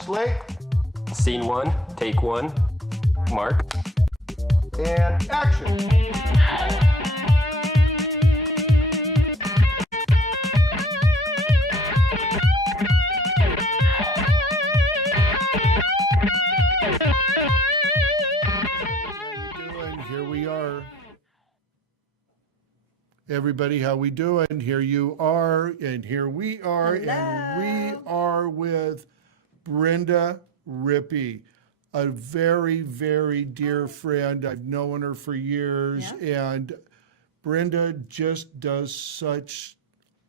Slate. Scene one, take one, mark. And action. Here we are. Everybody, how we doing? Here you are, and here we are, Hello. and we are with Brenda Rippee, a very, very dear friend. I've known her for years, and Brenda just does such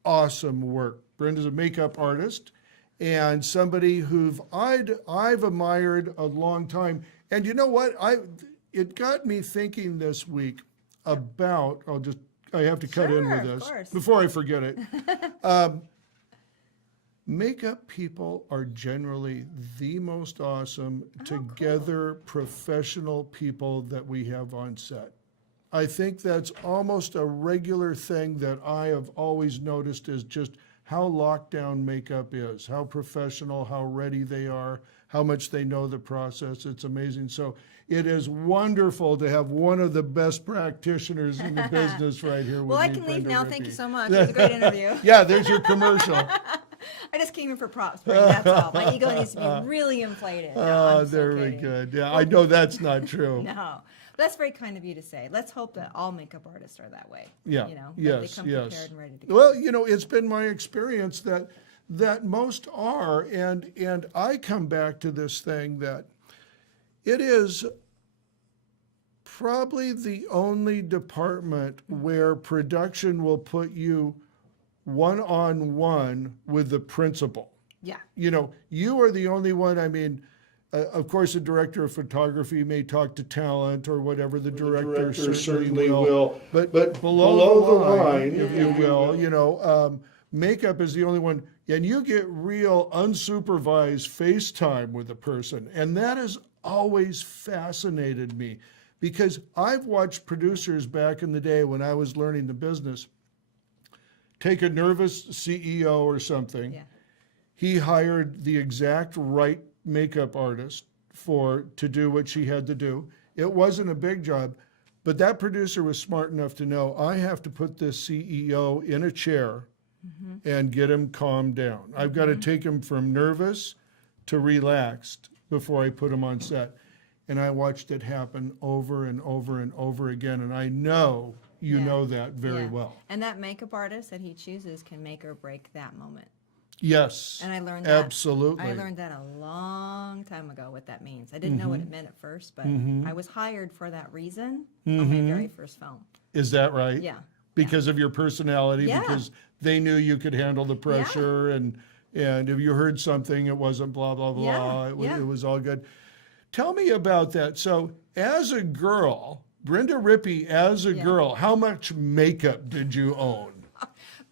awesome work. Brenda's a makeup artist and somebody who I've admired a long time. And you know what? It got me thinking this week about, I have to cut in with Sure, of this course. before I forget it. Makeup people are generally the most awesome, together professional people that we have on set. I think that's almost a regular thing that I have always noticed is just how locked down makeup is, how professional, how ready they are, how much they know the process. It's amazing. So it is wonderful to have one of the best practitioners in the business right here with Well, I me, can leave Brenda now. Rippee. Thank you so much. It was a great interview. Yeah, there's your commercial. I just came in for props, Brenda, that's all. My ego needs to be really inflated. No, I'm so very kidding. good. Yeah, I know that's not true. No, but that's very kind of you to say. Let's hope that all makeup artists are that way. Yeah. You know, that Yes. they come Yes. prepared and ready to go. Well, it's been my experience that most are, and I come back to this thing that it is probably the only department where production will put you one-on-one with the principal. Yeah. You are the only one. I mean, of course, the director of photography may talk to talent or whatever. The director certainly will. But below the line, if you will, makeup is the only one. And you get real unsupervised FaceTime with a person. And that has always fascinated me because I've watched producers back in the day when I was learning the business take a nervous CEO or something. Yeah. He hired the exact right makeup artist to do what she had to do. It wasn't a big job, but that producer was smart enough to know I have to put this CEO in a chair and get him calmed down. I've got to take him from nervous to relaxed before I put him on set. And I watched it happen over and over and over again. And I know you know that very well. And that makeup artist that he chooses can make or break that moment. Yes. And I learned that. Absolutely. I learned that a long time ago, what that means. I didn't know what it meant at first, but I was hired for that reason on my very first film. Is that right? Yeah. Because of your personality, Yeah. because they knew you could handle the pressure, and if you heard something, it wasn't blah, blah, blah. It was all good. Tell me about that. So as a girl, Brenda Rippee, as a girl, how much makeup did you own?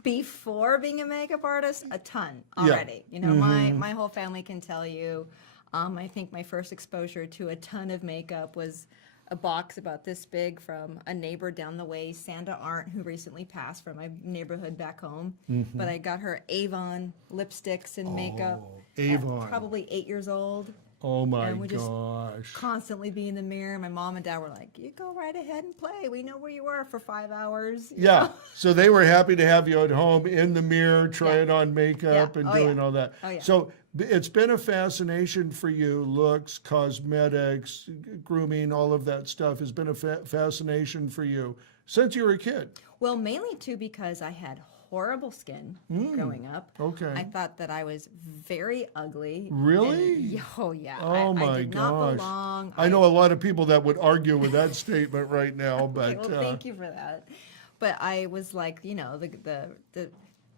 Before being a makeup artist, a ton already. My whole family can tell you. I think my first exposure to a ton of makeup was a box about this big from a neighbor down the way, Sandra Arndt, who recently passed from my neighborhood back home. But I got her Avon lipsticks and makeup. Avon. At probably 8 years old. Oh my And we just gosh. constantly be in the mirror. My mom and dad were like, you go right ahead and play. We know where you were for 5 hours. you Yeah. know? So they were happy to have you at home in the mirror, trying on makeup Yeah. and Oh, doing yeah. all that. Oh, yeah. So it's been a fascination for you. Looks, cosmetics, grooming, all of that stuff has been a fascination for you since you were a kid. Well, mainly too because I had horrible skin growing up. Okay. I thought that I was very ugly. Really? And, oh yeah. Oh I my did gosh. not belong. I know a lot of people that would argue with that statement right now, but Okay, well, thank you for that. But I was like, the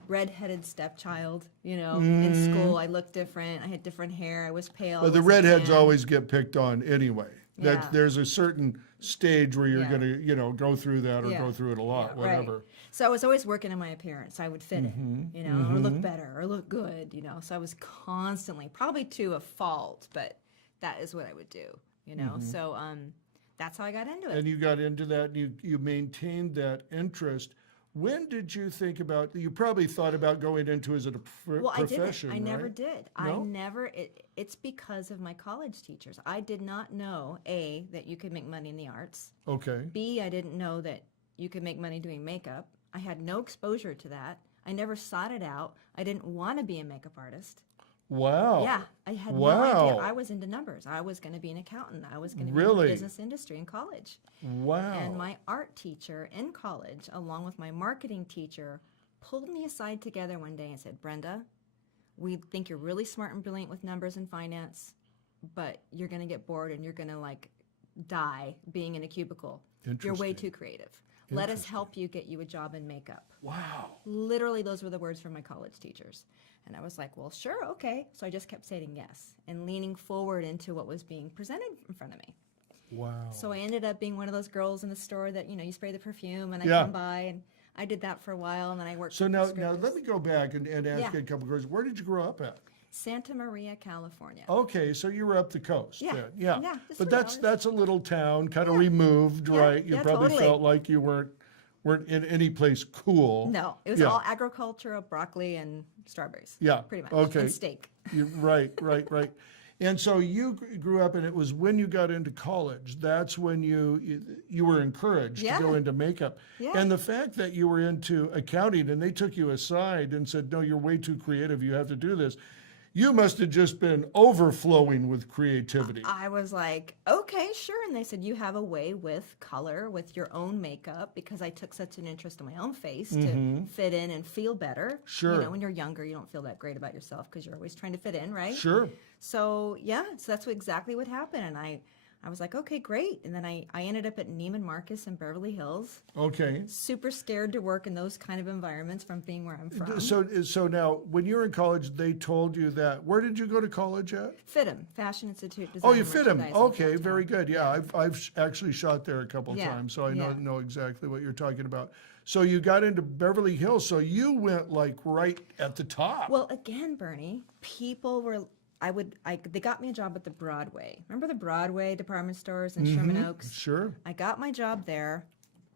redheaded stepchild. In school I looked different. I had different hair. I was pale. I but the was redheads tan. always get picked on anyway. Yeah. There's a certain stage where you're Yeah. going to, go through that or Yeah. go through it a lot, Yeah, right. whatever. So I was always working on my appearance. I would fit in, or look better, or look good, So I was constantly, probably to a fault, but that is what I would do, So that's how I got into it. And you got into that, and you maintained that interest. When did you think about, you probably thought about going into as a Well, profession, I didn't. I never right? did. It's because of my college teachers. I did not know, A, that you could make money in the arts. Okay. B, I didn't know that you could make money doing makeup. I had no exposure to that. I never sought it out. I didn't want to be a makeup artist. Wow. Yeah, I had no Wow. idea. I was into numbers. I was going to be an accountant. I was going to be in Really? the business industry in college. Wow. And my art teacher in college, along with my marketing teacher, pulled me aside together one day and said, Brenda, we think you're really smart and brilliant with numbers and finance, but you're going to get bored and you're going to like die being in a cubicle. You're way Interesting. too creative. Let us help you get you a job in makeup. Wow. Literally, those were the words from my college teachers. And I was like, well, sure, okay. So I just kept saying yes and leaning forward into what was being presented in front of me. Wow. So I ended up being one of those girls in the store that, you spray the perfume and I Yeah. come by, and I did that for a while, and then I worked So with now scripters. let me go back and ask Yeah. you a couple of questions. Where did you grow up at? Santa Maria, California. Okay, so you were up the coast. Yeah. then. Yeah. Yeah, just But 3 that's hours. that's a little town, kind of removed, Yeah, right? You yeah, probably totally. felt like you weren't in any place cool. No, it was Yeah. all agriculture, broccoli, and strawberries. Yeah, Pretty much. okay. And steak. Right. And so you grew up, and it was when you got into college. That's when you were encouraged Yeah. to go into makeup. Yeah. And the fact that you were into accounting, and they took you aside and said, "No, you're way too creative. You have to do this." You must have just been overflowing with creativity. I was like, okay, sure. And they said, you have a way with color, with your own makeup, because I took such an interest in my own face to fit in and feel better. Sure. When you're younger, you don't feel that great about yourself because you're always trying to fit in, right? Sure. So, yeah, so that's exactly what happened. And I was like, okay, great. And then I ended up at Neiman Marcus in Beverly Hills. Okay. Super scared to work in those kind of environments from being where I'm from. So now, when you were in college, they told you that. Where did you go to college at? FITM, Fashion Institute Design. Oh, you fit him. Merchandising Okay, downtown. very good. Yeah, I've actually shot there a couple Yeah, times, so I yeah. know exactly what you're talking about. So you got into Beverly Hills, so you went like right at the top. Well, again, Bernie, people were. They got me a job at the Broadway. Remember the Broadway department stores in Sherman Oaks? Sure. I got my job there.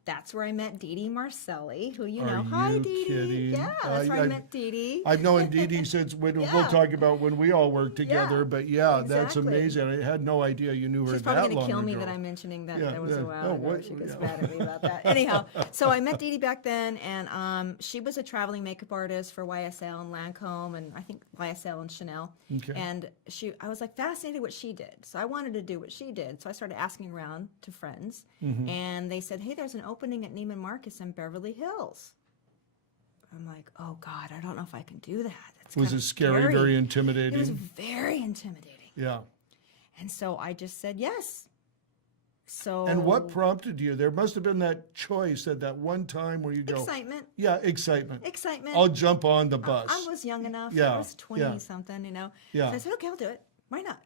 That's where I met Dee Dee Marcelli, who you Are know. Hi, you Dee Dee. kidding? Yeah, that's where I met Dee Dee. I've known Dee Dee since we'll Yeah. talk about when we all worked together. Yeah, But yeah, that's exactly. amazing. I had no idea you knew her She's that probably long going to kill me ago. that I'm mentioning that Yeah, there was yeah. a while Oh, ago. what- She gets yeah. mad at me about that. Anyhow, so I met Dee Dee back then, and she was a traveling makeup artist for YSL and Lancome, and I think YSL and Chanel. Okay. And I was like fascinated what she did. So I wanted to do what she did. So I started asking around to friends, Mm-hmm. and they said, hey, there's an opening at Neiman Marcus in Beverly Hills. I'm like, oh God, I don't know if I can do that. That's Was kind it of scary, very intimidating? It was very intimidating. Yeah. And so I just said yes. So And what prompted you? There must have been that choice at that one time where you go, excitement. yeah, excitement. Excitement. I'll jump on the bus. I was young enough. Yeah, I was 20 yeah. something, Yeah. So I said, okay, I'll do it. Why not?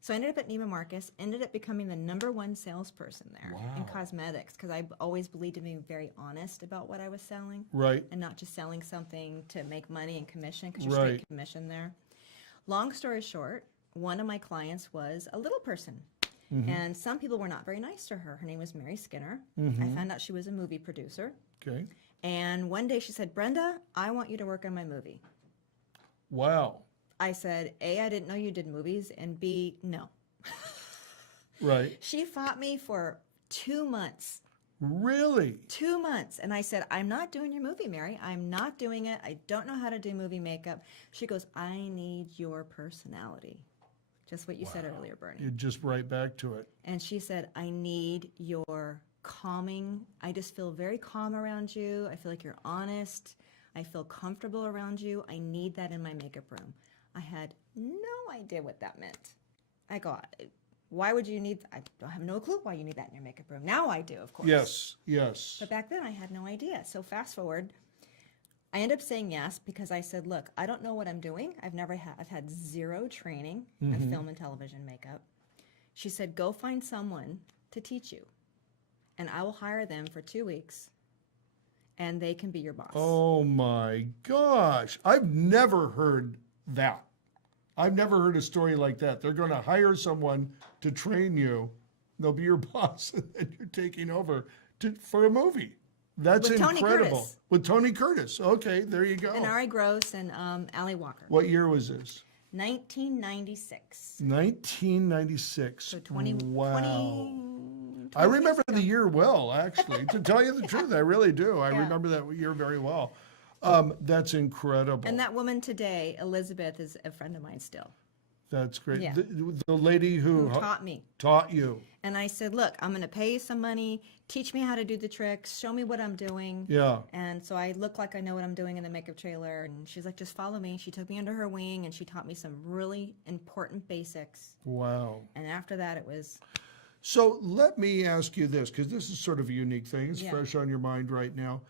So I ended up at Neiman Marcus, ended up becoming the #1 salesperson there in Wow. cosmetics, because I always believed in being very honest about what I was selling. Right. And not just selling something to make money and commission, because you're Right. straight commission there. Long story short, one of my clients was a little person. Mm-hmm. And some people were not very nice to her. Her name was Mary Skinner. I found out she was a movie producer. Okay. And one day she said, Brenda, I want you to work on my movie. Wow. I said, A, I didn't know you did movies, and B, no. Right. She fought me for 2 months. Really? 2 months. And I said, I'm not doing your movie, Mary. I'm not doing it. I don't know how to do movie makeup. She goes, I need your personality. Just what you said earlier, Bernie. You're just right back to it. And she said, I need your calming. I just feel very calm around you. I feel like you're honest. I feel comfortable around you. I need that in my makeup room. I had no idea what that meant. I go, why would you need, I don't have no clue why you need that in your makeup room. Now I do, of course. Yes. Yes. But back then I had no idea. So fast forward, I ended up saying yes because I said, look, I don't know what I'm doing. I've had zero training in film and television makeup. She said, go find someone to teach you, and I will hire them for 2 weeks, and they can be your boss. Oh my gosh. I've never heard that. I've never heard a story like that. They're going to hire someone to train you. They'll be your boss, and then you're taking over for a movie. That's With Tony incredible. Curtis. With Tony Curtis. Okay, there you go. And Ari Gross and Allie Walker. What year was this? 1996. 1996. So 20, wow. 20 I remember the year well, actually. To tell you the truth, I really do. I Yeah. remember that year very well. That's incredible. And that woman today, Elizabeth, is a friend of mine still. That's great. Yeah. The lady who Taught me. taught you. And I said, look, I'm going to pay you some money. Teach me how to do the tricks. Show me what I'm doing. Yeah. And so I look like I know what I'm doing in the makeup trailer. And she's like, just follow me. She took me under her wing and she taught me some really important basics. Wow. And after that, it was, So let me ask you this, because this is sort of a unique thing. It's Yeah. fresh on your mind right now.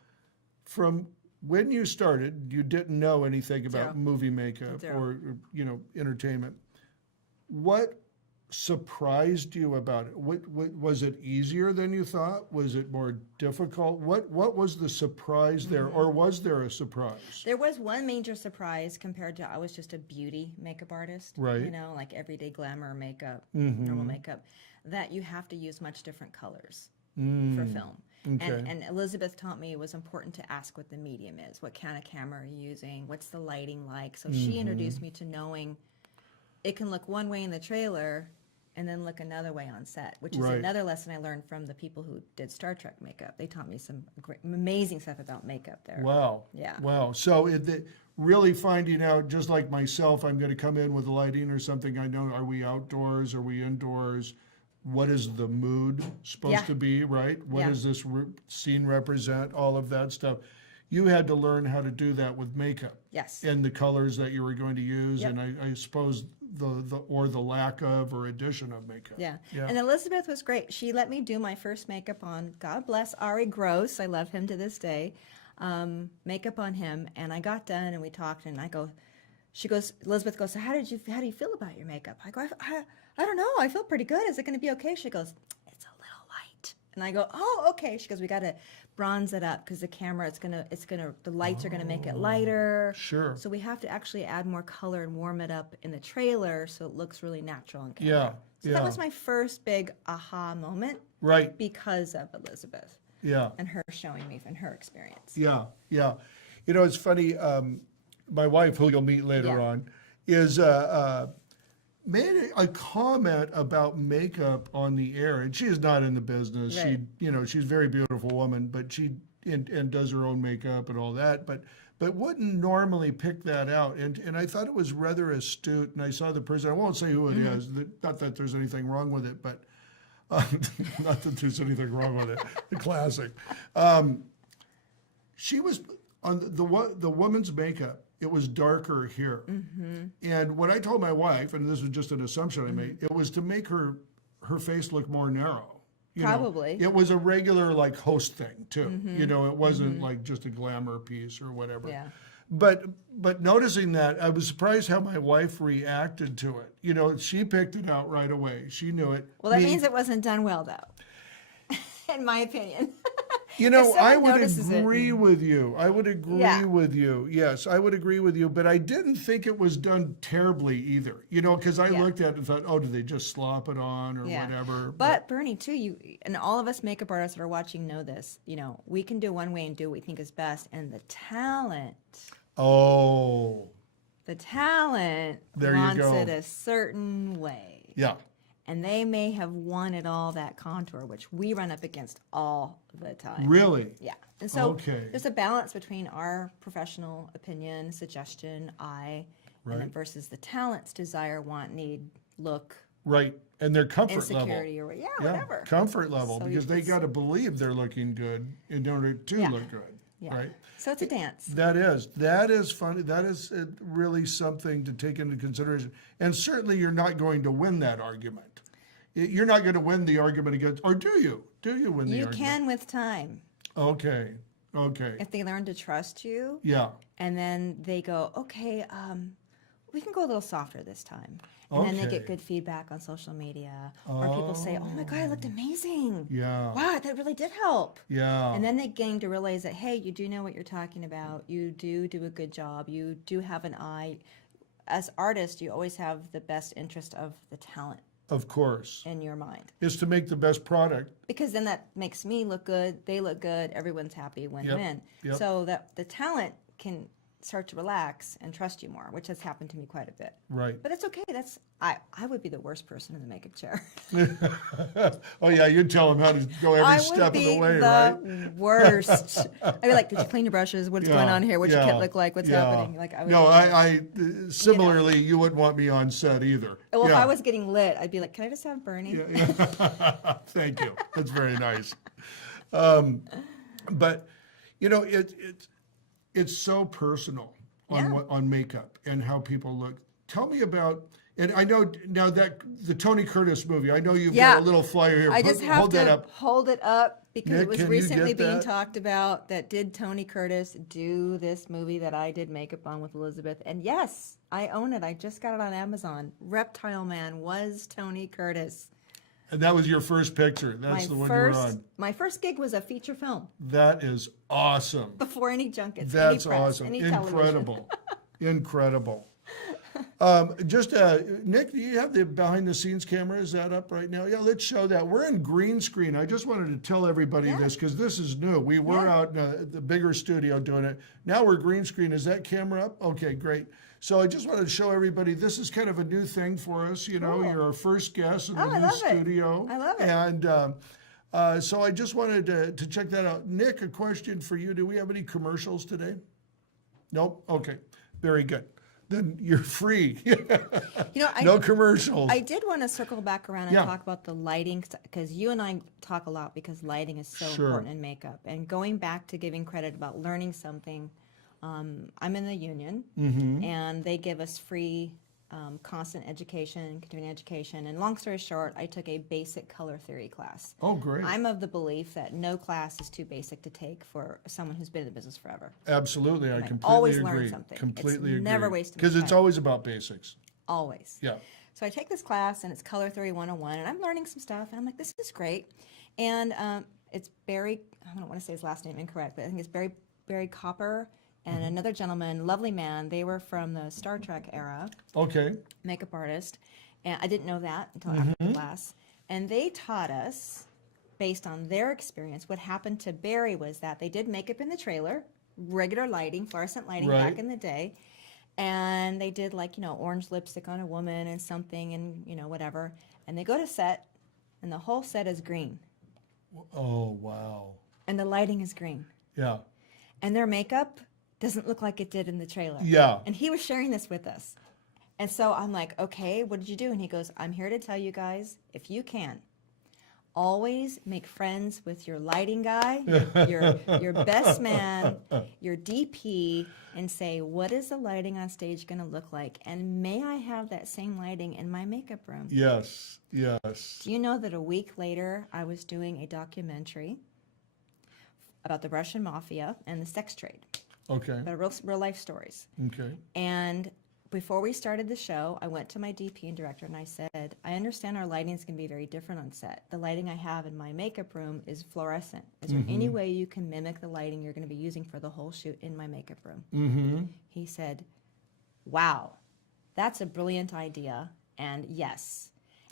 From when you started, you didn't know anything about Zero. movie makeup Zero. or entertainment. What surprised you about it? What was it easier than you thought? Was it more difficult? What was the surprise there, or was there a surprise? there was one major surprise compared to I was just a beauty makeup artist. Right. You know, like everyday glamour makeup, normal makeup, that you have to use much different colors for film. Okay. And Elizabeth taught me it was important to ask what the medium is. What kind of camera are you using? What's the lighting like? So she introduced me to knowing it can look one way in the trailer and then look another way on set, which is Right. another lesson I learned from the people who did Star Trek makeup. They taught me some great, amazing stuff about makeup there. Wow. Yeah. Wow. So really finding out, just like myself, I'm going to come in with lighting or something. I know, are we outdoors? Are we indoors? What is the mood supposed Yeah. to be, right? What Yeah. does this scene represent? All of that stuff. You had to learn how to do that with makeup. Yes. And the colors that you were going to use, Yep. and I suppose the lack of or addition of makeup. Yeah. Yeah. And Elizabeth was great. She let me do my first makeup on, God bless Ari Gross. I love him to this day. Makeup on him. And I got done and we talked and Elizabeth goes, so how do you feel about your makeup? I go, I don't know. I feel pretty good. Is it going to be okay? She goes, it's a little light. And I go, oh, okay. She goes, we got to bronze it up because the camera, the lights are going to make it lighter. Sure. So we have to actually add more color and warm it up in the trailer so it looks really natural on camera. Yeah. So that was my first big aha moment Right. because of Elizabeth Yeah. and her showing me and her experience. Yeah, yeah. You know, it's funny. My wife, who you'll meet later Yeah. on, is made a comment about makeup on the air, and she is not in the business. Right. She's a very beautiful woman, but she and does her own makeup and all that, but wouldn't normally pick that out. And I thought it was rather astute. And I saw the person. I won't say who it is. Not that there's anything wrong with it, but not that there's anything wrong with it. The classic. She was on the woman's makeup. It was darker here. And what I told my wife, and this was just an assumption I made, it was to make her face look more narrow. You know, Probably. it was a regular like host thing too. It wasn't like just a glamour piece or whatever. Yeah. But noticing that, I was surprised how my wife reacted to it. She picked it out right away. She knew it. Well, that means it wasn't done well, though, in my opinion. If I someone would notices it- agree with you. I would agree Yeah. with you. Yes, I would agree with you. But I didn't think it was done terribly either. Because I Yeah. looked at it and thought, oh, did they just slop it on or whatever? But Burnie, too, you and all of us makeup artists that are watching know this. We can do one way and do what we think is best, and the talent Oh, There you wants go. it a certain way. yeah. And they may have wanted all that contour, which we run up against all the time. Really? Yeah. And so Okay. there's a balance between our professional opinion, suggestion, eye, and then Right. versus the talent's desire, want, need, look, Right. And their comfort insecurity, level. or whatever. Comfort level, So because they it's- got to believe they're looking good in order to Yeah. look good. Yeah. Right? So it's a dance. That is funny. That is really something to take into consideration. And certainly you're not going to win that argument. You're not going to win the argument against, or do you? Do you win the You argument? can with time. Okay. If they learn to trust you, Yeah. and then they go, okay, we can go a little softer this time. And then they Okay. get good feedback on social media. Or people say, oh my God, I looked amazing. Yeah. Wow, that really did help. Yeah. And then they gain to realize that, hey, you do know what you're talking about. You do a good job. You do have an eye. As artists, you always have the best interest of the talent Of course. in your mind. Is to make the best product. Because then that makes me look good, they look good, everyone's happy, win-win. Yep. So that the talent can start to relax and trust you more, which has happened to me quite a bit. Right. But it's okay. I would be the worst person in the makeup chair. Oh yeah, you'd tell them how to go every step of the way, right? I would be the worst. I'd be like, did you clean your brushes? What's going on here? What's your kit look like? What's happening? Like, I would no, be I similarly, you wouldn't want me on set either. Well, if I was getting lit, I'd be like, can I just have Burnie? Thank you. That's very nice. But you know, it's so personal on makeup and how people look. Tell me about, and I know now that the Tony Curtis movie, I know you've got a little flyer here. I just have hold that to up. hold it up because Nick, it was can you recently get being that? talked about that did Tony Curtis do this movie that I did makeup on with Elizabeth? And yes, I own it. I just got it on Amazon. Reptile Man was Tony Curtis. And that was your first picture. That's the one you were on. My first gig was a feature film That is awesome. before any junkets, That's any press, awesome. any television. Incredible. Incredible. Nick, do you have the behind the scenes camera? Is that up right now? Yeah, let's show that. We're in green screen. I just wanted to tell everybody this because this is new. We were out in the bigger studio doing it. Now we're green screen. Is that camera up? Okay, great. So I just wanted to show everybody this is kind of a new thing for us. You know, you're our first guest in the new studio. I love it. And so I just wanted to check that out. Nick, a question for you. Do we have any commercials today? Nope. Okay. Very good. Then you're free. No commercials. I did want to circle back around and talk about the lighting because you and I talk a lot because lighting is so important in makeup. And going back to giving credit about learning something, I'm in the union and they give us free constant education, continuing education. And long story short, I took a basic color theory class. Oh, great. I'm of the belief that no class is too basic to take for someone who's been in the business forever. Absolutely. I completely always agree. learn something. Completely it's agree. never wasted Because it's time. always about basics. Always. Yeah. So I take this class and it's Color Theory 101 and I'm learning some stuff and I'm like, this is great. And it's Barry, I don't want to say his last name incorrect, but I think it's Barry Copper and another gentleman, lovely man. They were from the Star Trek era. Okay. Makeup artist. And I didn't know that until after the class. And they taught us, based on their experience, what happened to Barry was that they did makeup in the trailer, regular lighting, fluorescent lighting back in the day. And they did orange lipstick on a woman and something and, whatever. And they go to set and the whole set is green. Oh, wow. And the lighting is green. Yeah. And their makeup doesn't look like it did in the trailer. Yeah. And he was sharing this with us. And so I'm like, okay, what did you do? And he goes, I'm here to tell you guys, if you can, always make friends with your lighting guy, your best man, your DP, and say, what is the lighting on stage going to look like? And may I have that same lighting in my makeup room? Yes, yes. Do you know that a week later, I was doing a documentary about the Russian mafia and the sex trade? Okay. About real life stories. Okay. And before we started the show, I went to my DP and director and I said, I understand our lighting is going to be very different on set. The lighting I have in my makeup room is fluorescent. Is there any way you can mimic the lighting you're going to be using for the whole shoot in my makeup room? He said, wow, that's a brilliant idea. And yes.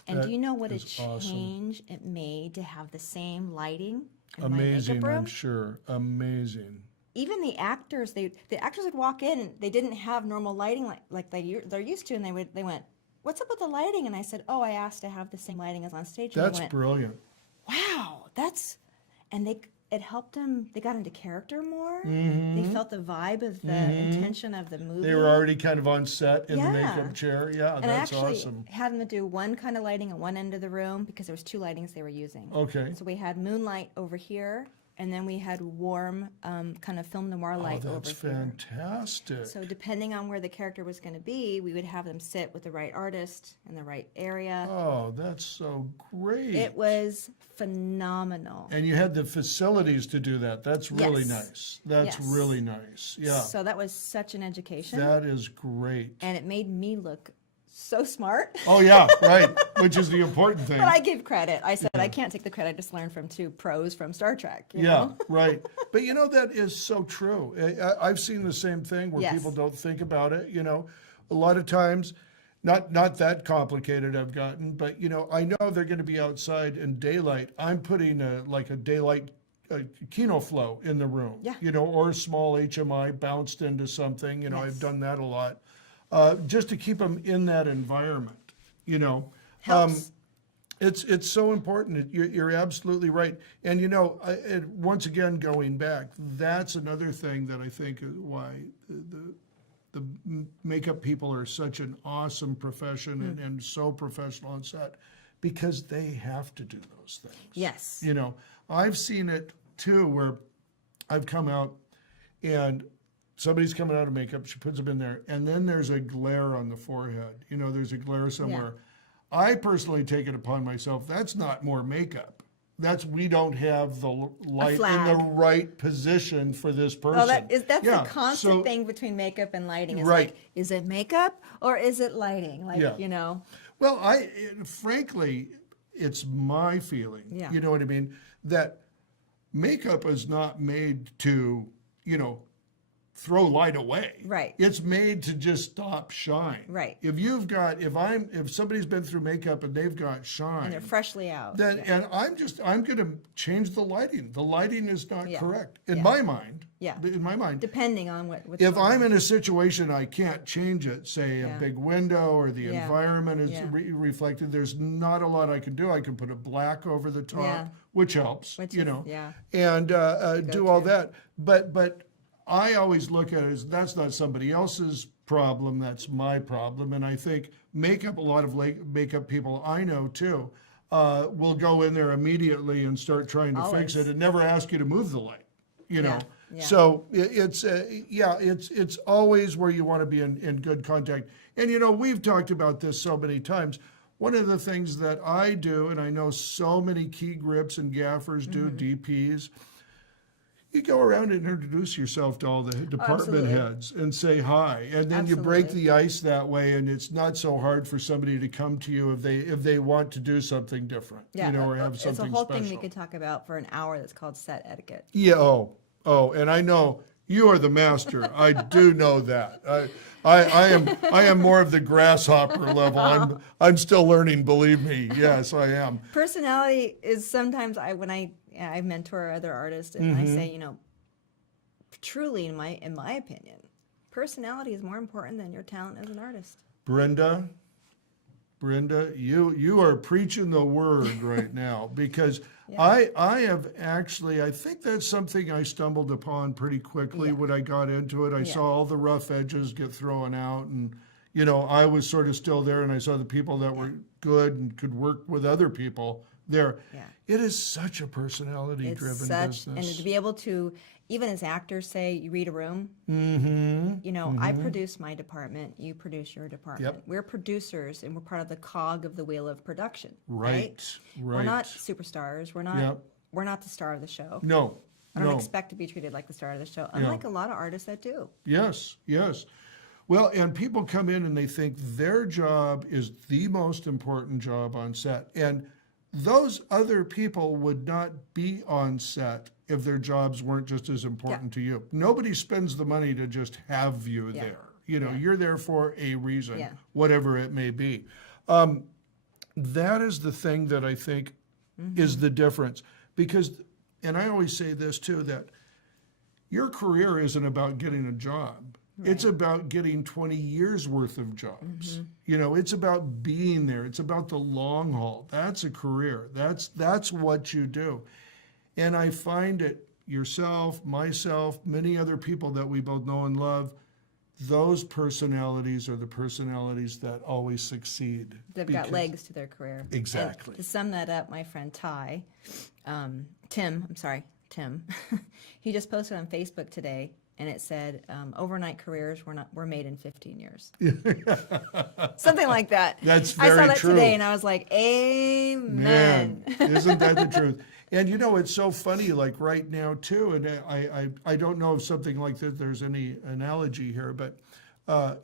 And do you know what a change it made to have the same lighting in my Amazing, makeup room? I'm sure. Amazing. Even the actors, the actors would walk in and they didn't have normal lighting like they're used to, and they went, "What's up with the lighting?" And I said, "Oh, I asked to have the same lighting as on stage." And That's they went, brilliant. Wow, and it helped them. They got into character more. They felt the vibe of the intention of the movie. They were already kind of on set in the makeup chair. Yeah, and that's I actually awesome. had them to do one kind of lighting at one end of the room because there was two lightings they were using. Okay. So we had moonlight over here. And then we had warm, kind of film noir light over here. That's fantastic. So depending on where the character was going to be, we would have them sit with the right artist in the right area. Oh, that's so great. It was phenomenal. And you had the facilities to do that. That's really Yes. nice. That's Yes. really nice. Yeah. So that was such an education. That is great. And it made me look so smart. Oh, yeah, right, which is the important thing. But I give credit. I said, I can't take the credit. I just learned from two pros from Star Trek. You Yeah, know? right. But that is so true. I've seen the same thing where Yes. people don't think about it. A lot of times not that complicated I've gotten, but I know they're going to be outside in daylight. I'm putting a daylight Kino flow in the room, or a small HMI bounced into something. I've done that a lot, just to keep them in that environment. Helps. It's so important. You're absolutely right. And once again, going back, that's another thing that I think is why the makeup people are such an awesome profession and so professional on set, because they have to do those things. Yes. I've seen it too, where I've come out and somebody's coming out of makeup, she puts them in there, and then there's a glare on the forehead. There's a glare somewhere. I personally take it upon myself, that's not more makeup. That's, we don't have the light in the right position for this person. Well, that's the constant thing between makeup and lighting. Is like, is it makeup or is it lighting? Well, frankly, it's my feeling, you know what I mean, that makeup is not made to, throw light away. Right. It's made to just stop shine. Right. If somebody's been through makeup and they've got shine, and they're freshly out, then and I'm going to change the lighting. The lighting is not correct in my mind. Yeah. In my mind. Depending on what. If I'm in a situation I can't change it, say a big window or the environment is reflected, there's not a lot I can do. I can put a black over the top, which helps, and do all that. But I always look at it as that's not somebody else's problem, that's my problem. And I think makeup, a lot of makeup people I know too, will go in there immediately and start trying to fix it and never ask you to move the light, So it's always where you want to be in good contact. And we've talked about this so many times. One of the things that I do, and I know so many key grips and gaffers do, DPs, you go around and introduce yourself to all the department heads and say hi, and then you break the ice that way, and it's not so hard for somebody to come to you if they want to do something different, or have something special. It's a whole thing we could talk about for an hour. That's called set etiquette. Yeah. Oh, and I know you are the master. I do know that. I am more of the grasshopper level. I'm still learning. Believe me. Yes, I am. Personality is sometimes when I mentor other artists and I say, truly in my opinion, personality is more important than your talent as an artist. Brenda, you are preaching the word right now, because I have actually, I think that's something I stumbled upon pretty quickly when I got into it. I saw all the rough edges get thrown out, and I was sort of still there, and I saw the people that were good and could work with other people there. It is such a personality-driven business. And to be able to, even as actors say, you read a room. I produce my department, you produce your department. We're producers, and we're part of the cog of the wheel of production. Right. We're not superstars. We're not the star of the show. No. I don't expect to be treated like the star of the show, unlike a lot of artists that do. Yes. Well, and people come in and they think their job is the most important job on set. And those other people would not be on set if their jobs weren't just as important to you. Nobody spends the money to just have you there. You're there for a reason, whatever it may be. That is the thing that I think is the difference. Because, and I always say this too, that your career isn't about getting a job. Right. It's about getting 20 years worth of jobs. It's about being there. It's about the long haul. That's a career. That's what you do. And I find it, yourself, myself, many other people that we both know and love, those personalities are the personalities that always succeed. They've got legs to their career. Exactly. And to sum that up, my friend Tim, he just posted on Facebook today, and it said, overnight careers were made in 15 years. Something like that. That's very true. I saw that today, and I was like, amen. Man, isn't that the truth? And it's so funny, like right now too, and I don't know if something like that, there's any analogy here, but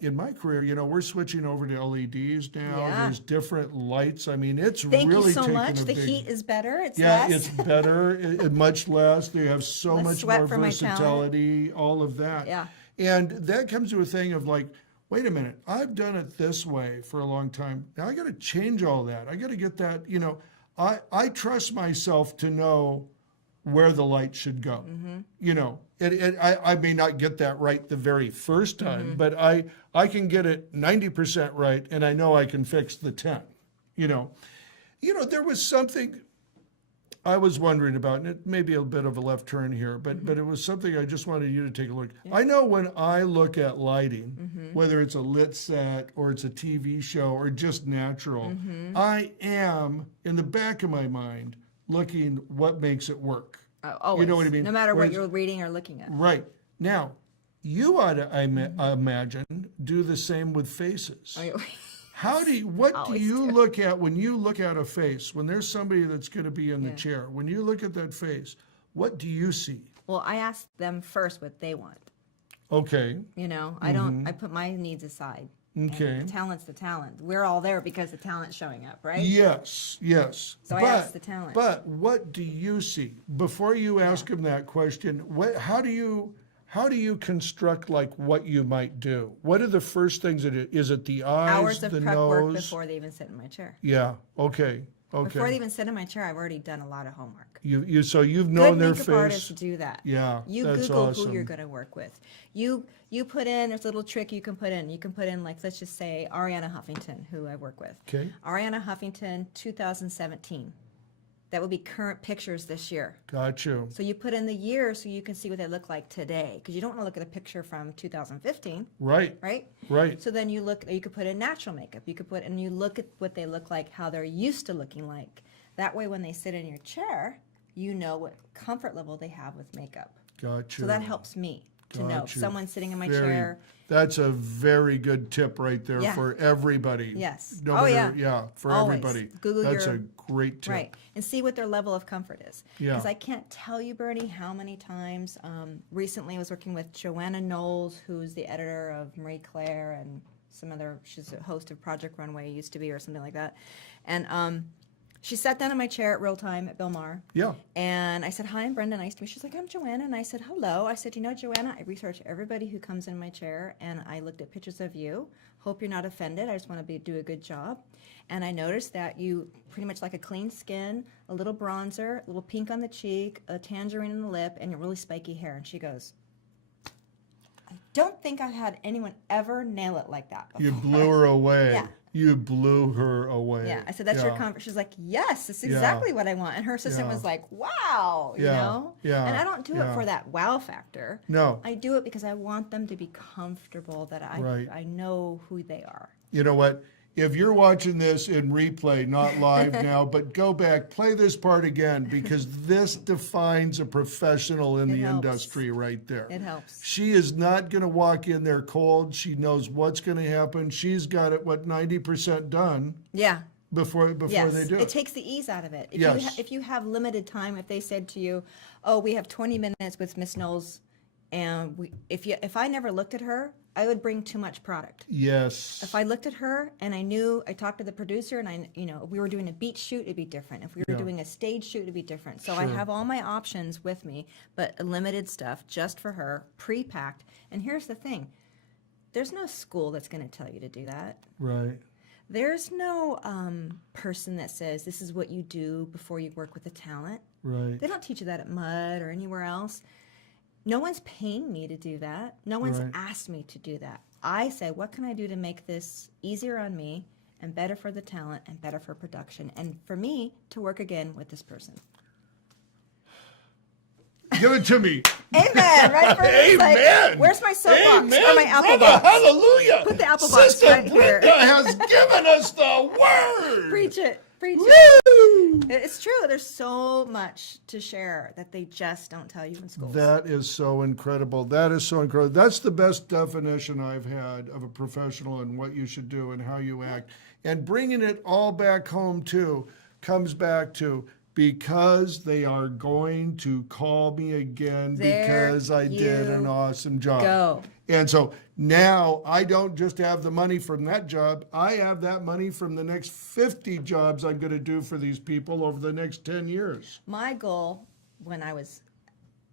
in my career, we're switching over to LEDs now. There's different lights. I mean, it's really taken a big... Thank you so much. The heat is better. It's less. Yeah, it's better. Much less. They have so much more versatility, all of that. Yeah. And that comes to a thing of like, wait a minute, I've done it this way for a long time. Now I got to change all that. I got to get that, I trust myself to know where the light should go. I may not get that right the very first time, but I can get it 90% right, and I know I can fix the 10. There was something I was wondering about, and it may be a bit of a left turn here, but it was something I just wanted you to take a look. Yeah. I know when I look at lighting, whether it's a lit set or it's a TV show or just natural, I am, in the back of my mind, looking what makes it work. Always. You know what I mean? No matter what you're reading or looking at. Right. Now, you ought to, I imagine, do the same with faces. What do you look at when you look at a face? When there's somebody that's going to be in the chair, when you look at that face, what do you see? Well, I ask them first what they want. Okay. I put my needs aside. Okay. And the talent's the talent. We're all there because the talent's showing up, right? Yes. So I ask the talent. But what do you see? Before you ask him that question, how do you construct like what you might do? What are the first things is it the eyes, hours of the prep nose? work before they even sit in my chair. Yeah. Okay. Before they even sit in my chair, I've already done a lot of homework. So you've known their Good face. makeup artists do that. Yeah. You that's Google awesome. who you're going to work with. You put in, there's a little trick you can put in. You can put in, like, let's just say Ariana Huffington, who I work with. Okay. Ariana Huffington, 2017. That would be current pictures this year. Got you. So you put in the year so you can see what they look like today, because you don't want to look at a picture from 2015. Right. Right. So then you could put in natural makeup. You look at what they look like, how they're used to looking like. That way, when they sit in your chair, you know what comfort level they have with makeup. Got you. So that helps me to know if someone's sitting in my chair. That's a very good tip right there for everybody. Yes. For Always. everybody. Google That's a great tip. Right. And see what their level of comfort is. Yeah. Because I can't tell you, Burnie, how many times. Recently I was working with Joanna Knowles, who's the editor of Marie Claire and she's a host of Project Runway, used to be, or something like that. And she sat down in my chair at Real Time at Bill Maher. Yeah. And I said, hi, I'm Brenda. Nice to meet you. She's like, I'm Joanna. And I said, hello. I said, Joanna, I research everybody who comes in my chair, and I looked at pictures of you. Hope you're not offended. I just want to do a good job. And I noticed that you pretty much like a clean skin, a little bronzer, a little pink on the cheek, a tangerine in the lip, and really spiky hair. And she goes, I don't think I've had anyone ever nail it like that before. You blew her away. Yeah. You blew her away. Yeah, I said, that's your comfort. She's like, yes, that's exactly what I want. And her assistant was like, wow, you know? Yeah. And I don't do it for that wow factor. No. I do it because I want them to be comfortable, that I know who they are. You know what? If you're watching this in replay, not live now, but go back, play this part again, because this defines a professional in the industry right there. It helps. She is not going to walk in there cold. She knows what's going to happen. She's got it, 90% done. Yeah. Before they do it. It takes the ease out of it. If you have limited time, if they said to you, oh, we have 20 minutes with Miss Knowles, and if I never looked at her, I would bring too much product. Yes. If I looked at her and I talked to the producer, and if we were doing a beach shoot, it'd be different. If we were doing a stage shoot, it'd be different. So I have all my options with me, but limited stuff just for her, pre-packed. And here's the thing. There's no school that's going to tell you to do that. Right. There's no person that says this is what you do before you work with a talent. Right. They don't teach you that at MUD or anywhere else. No one's paying me to do that. No one's asked me to do that. I say, what can I do to make this easier on me and better for the talent and better for production and for me to work again with this person? Give it to me. Amen. Right? Amen. Like, where's my soapbox Amen. or my Applebox? Brenda, hallelujah. Put the Applebox Sister right Brenda here. has given us the word. Preach it. Preach Woo! it. It's true. There's so much to share that they just don't tell you in school. That is so incredible. That is so incredible. That's the best definition I've had of a professional and what you should do and how you act. And bringing it all back home, too, comes back to because they are going to call me again because I did an awesome job. Go. And so now I don't just have the money from that job. I have that money from the next 50 jobs I'm going to do for these people over the next 10 years. My goal when I was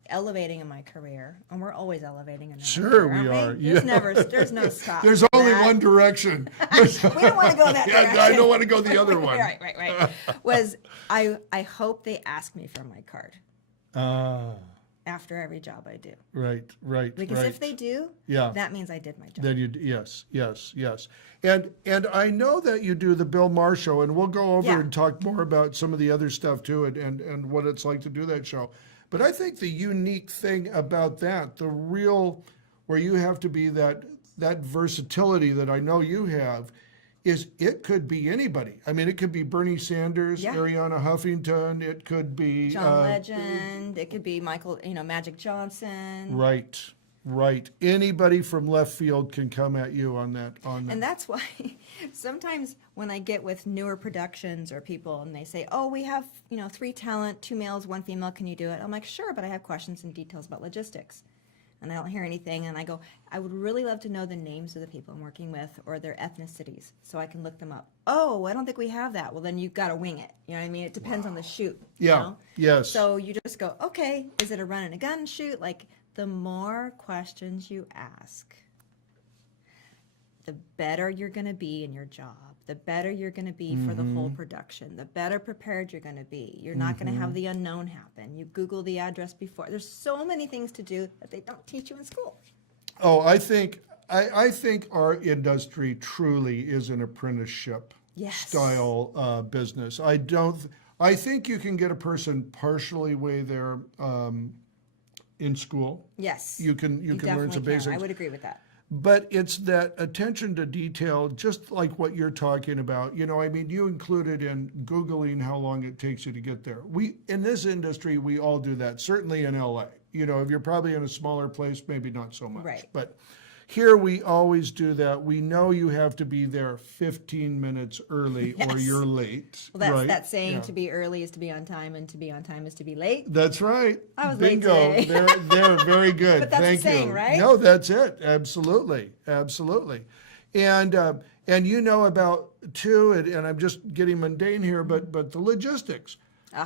elevating in my career, and we're always elevating in our Sure career, we aren't are. There's no stop. There's to only that. one direction. We don't want to go that direction. I don't want to go the other one. Right. Was I hope they ask me for my card after every job I do. Right. Because if they do, that means I did my job. Then yes. And I know that you do the Bill Maher show, and we'll go over and talk more about some of the other stuff too, and what it's like to do that show. But I think the unique thing about that, the real, where you have to be that versatility that I know you have, is it could be anybody. I mean, it could be Bernie Sanders, Ariana Huffington, it could be John Legend, it could be Michael, Magic Johnson. Right. Anybody from left field can come at you on that. And that's why sometimes when I get with newer productions or people and they say, oh, we have, 3 talent, 2 males, 1 female, can you do it? I'm like, sure, but I have questions and details about logistics. And I don't hear anything, and I go, I would really love to know the names of the people I'm working with or their ethnicities so I can look them up. Oh, I don't think we have that. Well, then you've got to wing it. You know what I mean? It depends on the shoot. Yes. So you just go, okay, is it a run and a gun shoot? Like, the more questions you ask, the better you're going to be in your job, the better you're going to be for the whole production, the better prepared you're going to be. You're not going to have the unknown happen. You Google the address before. There's so many things to do that they don't teach you in school. Oh, I think our industry truly is an apprenticeship style business. I think you can get a person partially way there in school. Yes. You can learn some basics. I would agree with that. But it's that attention to detail, just like what you're talking about. You included in Googling how long it takes you to get there. In this industry, we all do that, certainly in LA. If you're probably in a smaller place, maybe not so much. Right. But here we always do that. We know you have to be there 15 minutes early or you're late. Well, that's that saying, to be early is to be on time, and to be on time is to be late. That's right. I was Bingo. late today. They're very good. But that's Thank the saying, you. right? No, that's it. Absolutely. And about too, and I'm just getting mundane here, but the logistics.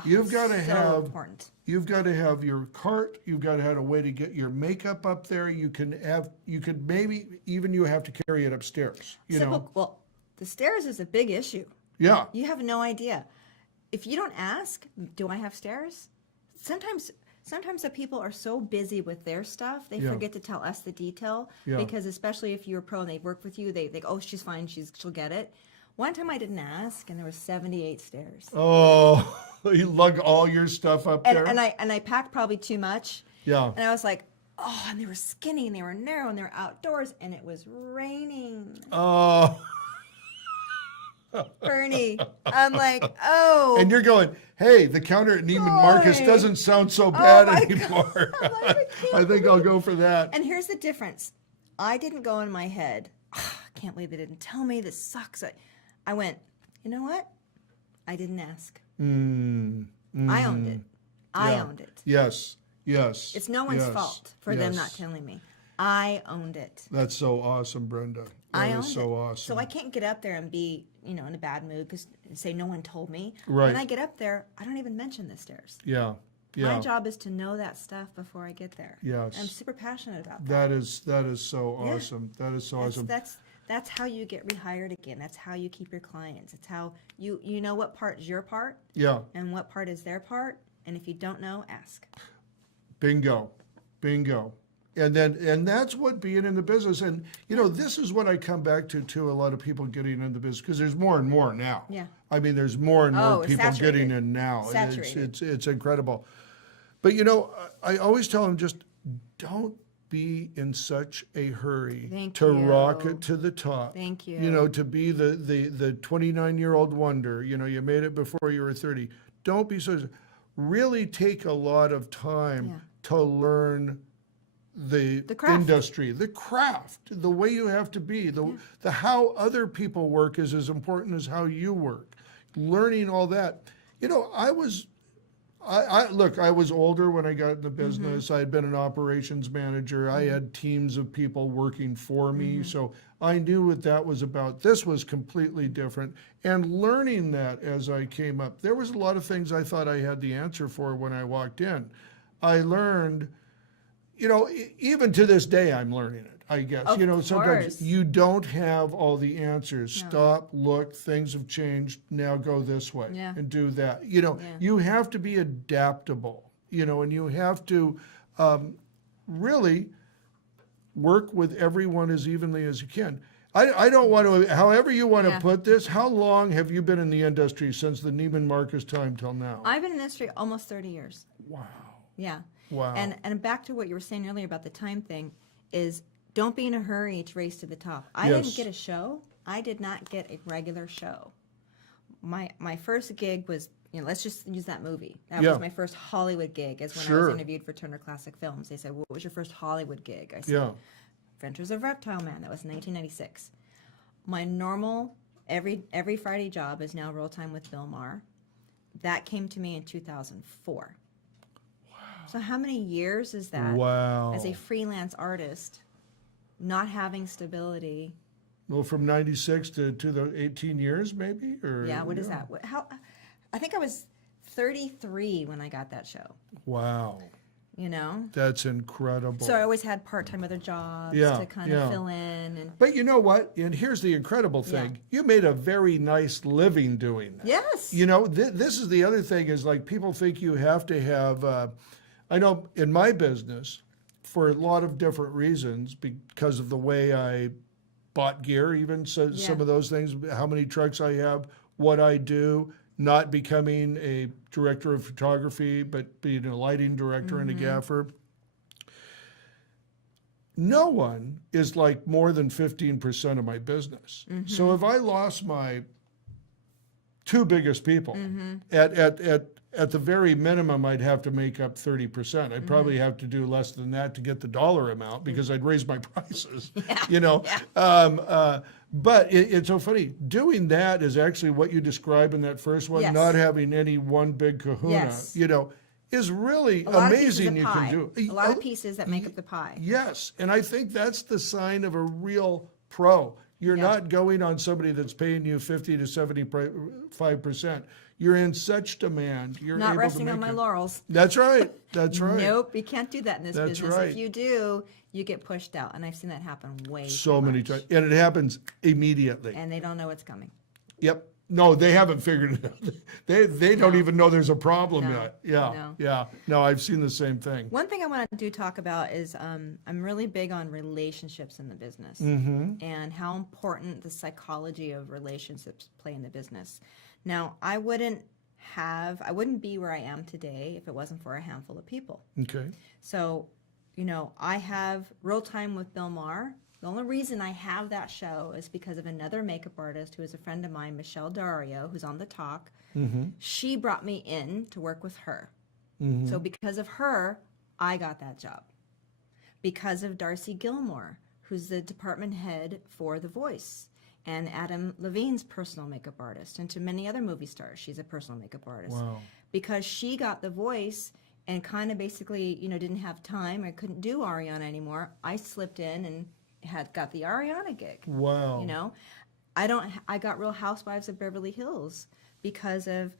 You've got to have important. You've got to have your cart. You've got to have a way to get your makeup up there. You could maybe even you have to carry it upstairs. Well, the stairs is a big issue. Yeah. You have no idea. If you don't ask, do I have stairs? Sometimes the people are so busy with their stuff, they forget to tell us the detail. Yeah. Because especially if you're a pro and they work with you, they go, oh, she's fine, she'll get it. One time I didn't ask, and there was 78 stairs. Oh, you lug all your stuff up there? And I packed probably too much. Yeah. And I was like, oh, and they were skinny, and they were narrow, and they were outdoors, and it was raining. Oh. Bernie, I'm like, oh. And you're going, hey, the counter at Neiman Marcus doesn't sound so bad anymore. I think I'll go for that. And here's the difference. I didn't go in my head, oh, I can't believe they didn't tell me, this sucks. I went, you know what? I didn't ask. I owned it. I owned it. Yes. It's no one's fault for them not telling me. I owned it. That's so awesome, Brenda. That is so awesome. So I can't get up there and be, in a bad mood and say no one told me. Right. When I get up there, I don't even mention the stairs. Yeah. My job is to know that stuff before I get there. Yes. I'm super passionate about that. That is so awesome. That is so awesome. That's how you get rehired again. That's how you keep your clients. It's how you know what part is your part. Yeah. And what part is their part. And if you don't know, ask. Bingo. And that's what being in the business. And this is what I come back to a lot of people getting in the business, because there's more and more now. Yeah. I mean, there's more and more people getting in now. It's incredible. But I always tell them, just don't be in such a hurry to rock it to the top. Thank you. To be the 29-year-old wonder. You made it before you were 30. Don't be so. Really take a lot of time to learn the craft. Industry, the craft, the way you have to be, the how other people work is as important as how you work. Learning all that. I was older when I got in the business. I had been an operations manager. I had teams of people working for me. So I knew what that was about. This was completely different. And learning that as I came up, there was a lot of things I thought I had the answer for when I walked in. I learned, even to this day, I'm learning it, I guess. Of Sometimes course. you don't have all the answers. No. Stop, look, things have changed. Now go this way Yeah. and do that. You have to be adaptable, and you have to really work with everyone as evenly as you can. I don't want to, however you want to put this, how long have you been in the industry since the Neiman Marcus time till now? I've been in the industry almost 30 years. Wow. Yeah. Wow. And back to what you were saying earlier about the time thing is don't be in a hurry to race to the top. I Yes. didn't get a show. I did not get a regular show. My first gig was, let's just use that movie. That was my first Hollywood gig, is when I was interviewed for Turner Classic Films. They said, what was your first Hollywood gig? I said, Adventures of Reptile Man. That was 1996. My normal, every Friday job is now Roll Time with Bill Maher. That came to me in 2004. Wow. So how many years is that as a freelance artist, not having stability? Well, from 96 to the 18 years, maybe? Or What is that? I think I was 33 when I got that show. Wow. That's incredible. So I always had part-time other jobs to kind of fill in. But you know what? And here's the incredible thing. You made a very nice living doing that. Yes. This is the other thing is like people think you have to have, I know in my business, for a lot of different reasons, because of the way I bought gear, even some of those things, how many trucks I have, what I do, not becoming a director of photography, but being a lighting director and a gaffer. No one is like more than 15% of my business. So if I lost my two biggest people, at the very minimum, I'd have to make up 30%. I'd probably have to do less than that to get the dollar amount because I'd raise my prices, But it's so funny. Doing that is actually what you describe in that first one, not having any one big kahuna, is really amazing you can do. A lot of pieces that make up the pie. Yes, and I think that's the sign of a real pro. You're not going on somebody that's paying you 50 to 75%. You're in such demand. You're not able resting to on make my it. laurels. That's right. That's right. Nope, you can't do that in this That's business. right. If you do, you get pushed out, and I've seen that happen way So too many much. times, and it happens immediately. And they don't know what's coming. Yep. No, they haven't figured it out. They don't even know there's a problem No. yet. Yeah. No. Yeah. No, I've seen the same thing. One thing I want to talk about is I'm really big on relationships in the business and how important the psychology of relationships play in the business. Now, I wouldn't be where I am today if it wasn't for a handful of people. Okay. So, I have Real Time with Bill Maher. The only reason I have that show is because of another makeup artist who is a friend of mine, Michelle Dario, who's on the talk. She brought me in to work with her. So because of her, I got that job. Because of Darcy Gilmore, who's the department head for The Voice, and Adam Levine's personal makeup artist, and to many other movie stars, she's a personal makeup artist. Wow. Because she got The Voice and kind of basically, didn't have time or couldn't do Ariana anymore, I slipped in and got the Ariana gig. Wow. I got Real Housewives of Beverly Hills because of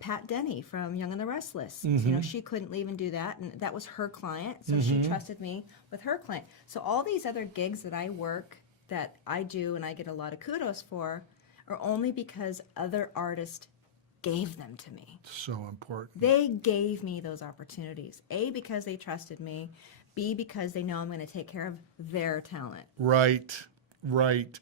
Pat Denny from Young and the Restless. She couldn't leave and do that, and that was her client, so she trusted me with her client. So all these other gigs that I work, that I do, and I get a lot of kudos for, are only because other artists gave them to me. So important. They gave me those opportunities. A, because they trusted me. B, because they know I'm going to take care of their talent. Right. Right.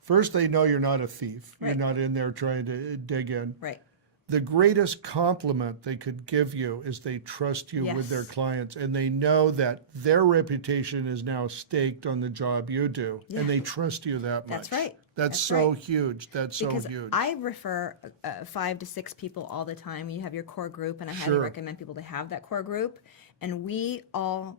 First, they know you're not a thief. Right. You're not in there trying to dig in. Right. The greatest compliment they could give you is they trust you with their clients, and they know that their reputation is now staked on the job you do, and they trust you that much. That's right. That's so huge. That's so Because huge. I refer 5 to 6 people all the time. You have your core group, and I highly recommend people to have that core group. And we all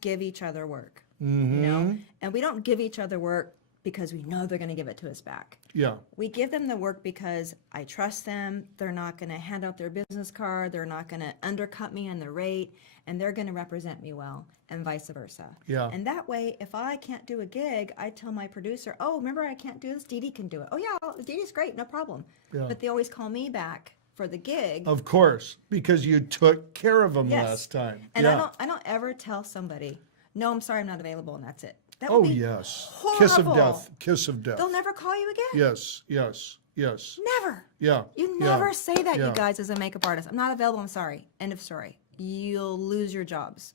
give each other work, and we don't give each other work because we know they're going to give it to us back. Yeah. We give them the work because I trust them. They're not going to hand out their business card. They're not going to undercut me on the rate, and they're going to represent me well, and vice versa. Yeah. And that way, if I can't do a gig, I tell my producer, oh, remember I can't do this? Dee Dee can do it. Oh, yeah, Dee Dee's great, no problem. Yeah. But they always call me back for the gig. Of course, because you took care of them Yes. last time. And yeah. I don't ever tell somebody, no, I'm sorry, I'm not available, and that's it. That Oh, would be yes. horrible. Kiss of death. Kiss of death. They'll never call you again. Yes, yes, yes. Never. Yeah. You yeah, never say that, yeah. you guys, as a makeup artist. I'm not available, I'm sorry. End of story. You'll lose your jobs.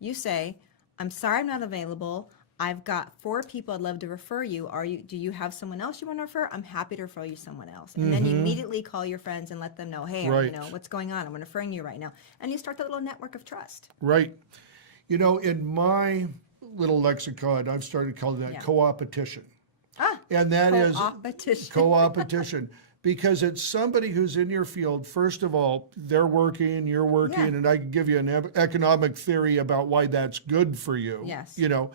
You say, I'm sorry, I'm not available. I've got 4 people I'd love to refer you. Do you have someone else you want to refer? I'm happy to refer you someone else. And then you immediately call your friends and let them know, hey, Right. you know, what's going on? I'm referring you right now. And you start that little network of trust. Right. You know, in my little lexicon, I've started calling that Yeah. co-opetition. Ah, And that is co-opetition. co-opetition. Because it's somebody who's in your field. First of all, they're working, you're working, Yeah. and I can give you an economic theory about why that's good for you. Yes. You know,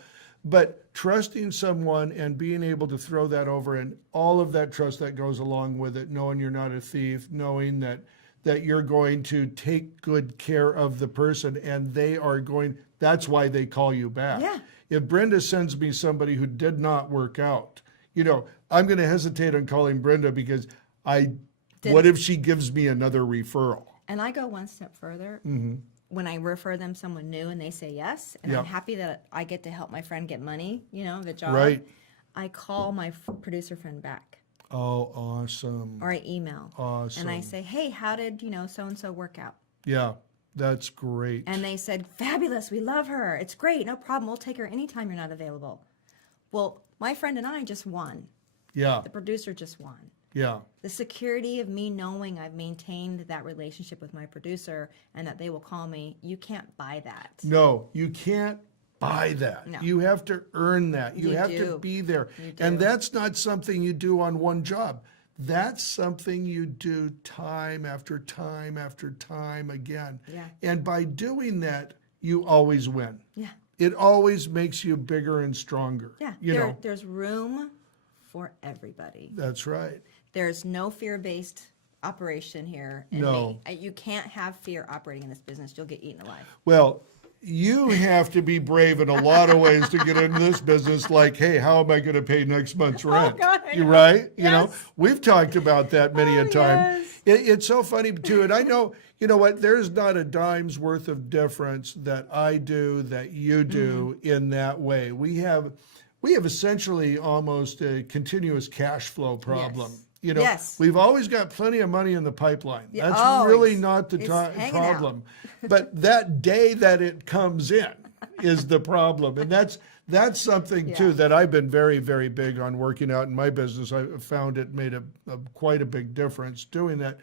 but trusting someone and being able to throw that over and all of that trust that goes along with it, knowing you're not a thief, knowing that you're going to take good care of the person and they are going, that's why they call you back. Yeah. If Brenda sends me somebody who did not work out, you know, I'm going to hesitate on calling Brenda because what if she gives me another referral? And I go one step further. When I refer them someone new and they say yes, and Yeah. I'm happy that I get to help my friend get money, you know, the job. Right. I call my producer friend back, Oh, awesome. or I email. Awesome. And I say, hey, how did, you know, so-and-so work out? Yeah, that's great. And they said, fabulous, we love her. It's great, no problem. We'll take her anytime you're not available. Well, my friend and I just won. Yeah, The producer just won. yeah, The security of me knowing I've maintained that relationship with my producer and that they will call me, you can't buy that. no, you can't buy that. No. You have to earn that. You You have do. to be there. You And do. that's not something you do on one job. That's something you do time after time after time again. Yeah. And by doing that, you always win. Yeah. It always makes you bigger and stronger. Yeah. You know, There's room for everybody. that's right. There's no fear-based operation here. in No. me. You can't have fear operating in this business. You'll get eaten alive. Well, you have to be brave in a lot of ways to get into this business. Like, hey, how am I going to pay next month's rent? Oh, God, I You know. right? You know, Yes. we've talked about that many a Oh, time. yes. It's so funny too, and I know. You know what? There's not a dime's worth of difference that I do that you do Mm-hmm. in that way. We have essentially almost a continuous cash flow problem. Yes. You know, Yes. we've always got plenty of money in the pipeline. Yeah, That's always. really not the It's hanging out. problem. But that day that it comes in is the problem. And that's something too Yeah. that I've been very, very big on working out in my business. I found it made quite a big difference doing that.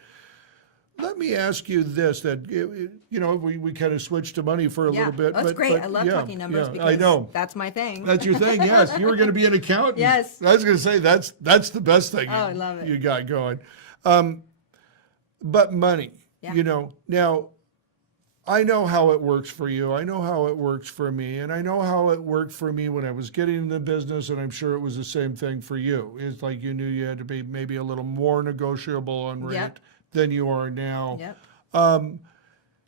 Let me ask you this, that, you know, we kind of switched to money for a Yeah, little bit. that's great. but I love yeah, talking numbers yeah, because I know. that's my thing. That's your thing, yes. You were going to be an accountant. Yes. I was going to say that's the best thing Oh, I love it. you got going. But money, Yeah. you know, now I know how it works for you. I know how it works for me. And I know how it worked for me when I was getting in the business. And I'm sure it was the same thing for you. It's like you knew you had to be maybe a little more negotiable on rate Yep. than you are now. Yep.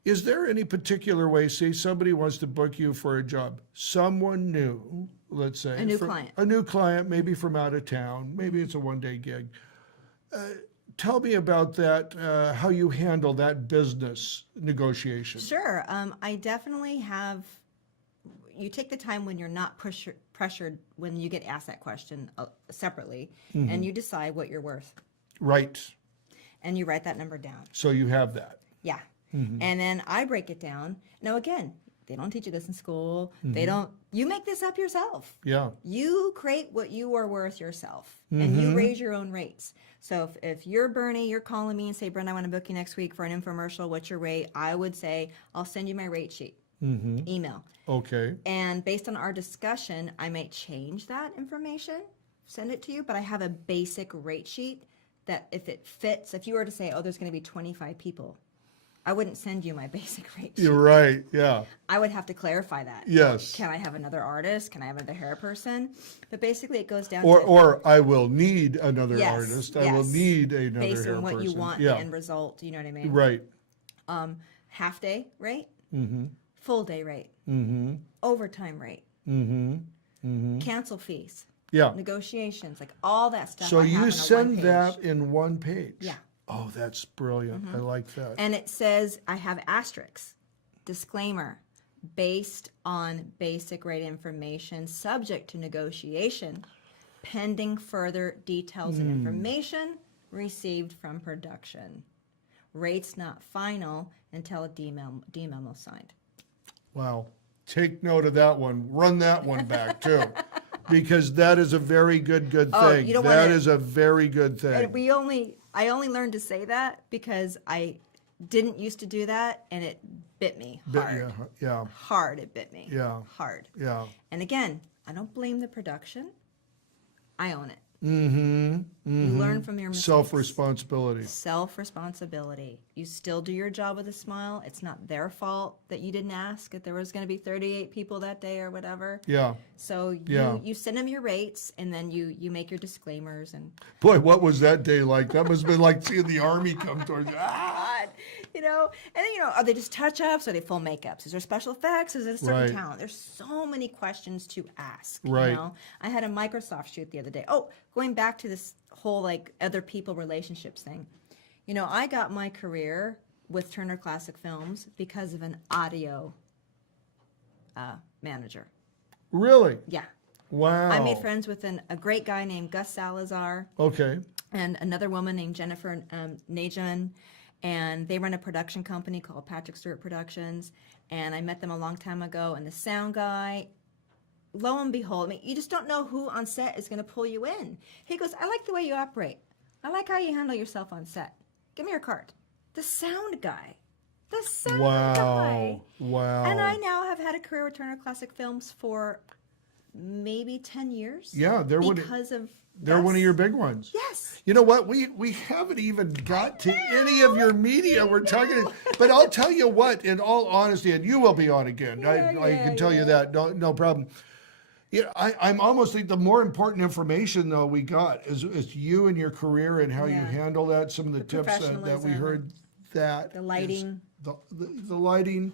Is there any particular way, say somebody wants to book you for a job, someone new, let's say. A new client. A new client, maybe from out of town, maybe it's a one-day gig. Tell me about that, how you handle that business negotiation. Sure. I definitely have. You take the time when you're not pressured when you get asked that question separately, Mm-hmm. and you decide what you're worth, Right, and you write that number down. so you have that. Yeah. Mm-hmm. And then I break it down. Now, again, they don't teach you this in school. Mm-hmm. They don't. You make this up yourself. Yeah, You create what you are worth yourself, and Mm-hmm. you raise your own rates. So if you're Burnie, you're calling me and say, Brenda, I want to book you next week for an infomercial. What's your rate? I would say, I'll send you my rate sheet, email. okay, And based on our discussion, I might change that information, send it to you, but I have a basic rate sheet that if it fits, if you were to say, oh, there's going to be 25 people, I wouldn't send you my basic rate sheet. you're right, yeah, I would have to clarify that. yes. Can I have another artist? Can I have another hair person? But basically it goes down Or, to or I will need another Yes, artist, I will yes. need another based hair on what person. you want, Yeah, the end result, you know what I mean? right, Half day rate, Mm-hmm. full day rate, overtime rate, cancel fees, yeah. negotiations, like all that stuff. So I have in you a send one-page. that in one page? Yeah. Oh, that's brilliant. I like that. And it says, I have asterisks, disclaimer, based on basic rate information, subject to negotiation, pending further details and information received from production. Rates not final until a D memo signed. Wow. Take note of that one. Run that one back too. Because that is a very good thing. You don't That wanna- is a very good thing. And I only learned to say that because I didn't used to do that, and it bit me hard. Yeah. Hard, it bit me. Yeah. Hard. Yeah. And again, I don't blame the production. I own it. Mm-hmm. You learn from your mistakes. Self-responsibility. Self-responsibility. You still do your job with a smile. It's not their fault that you didn't ask if there was going to be 38 people that day or whatever. Yeah. So Yeah. you send them your rates, and then you make your disclaimers. And Boy, what was that day like? That must have been like seeing the army come towards you. God, and then are they just touch-ups? Are they full makeups? Is there special effects? Is it a certain Right. talent? There's so many questions to ask. Right. I had a Microsoft shoot the other day. Oh, going back to this whole like other people relationships thing. I got my career with Turner Classic Films because of an audio manager. Really? Yeah. Wow. I made friends with a great guy named Gus Salazar Okay. and another woman named Jennifer Najan, and they run a production company called Patrick Stewart Productions, and I met them a long time ago, and the sound guy, lo and behold, you just don't know who on set is going to pull you in. He goes, I like the way you operate. I like how you handle yourself on set. Give me your card. The sound guy. The sound guy. Wow. And I now have had a career with Turner Classic Films for maybe 10 years. Yeah, they're one of your big ones. Yes. You know what? We haven't even got to any of your media. We're talking, but I'll tell you what. In all honesty, and you will be on again. I can tell you that. No problem. I'm almost think the more important information though we got is you and your career and how you handle that. Some of the tips that we heard. That the lighting. The lighting.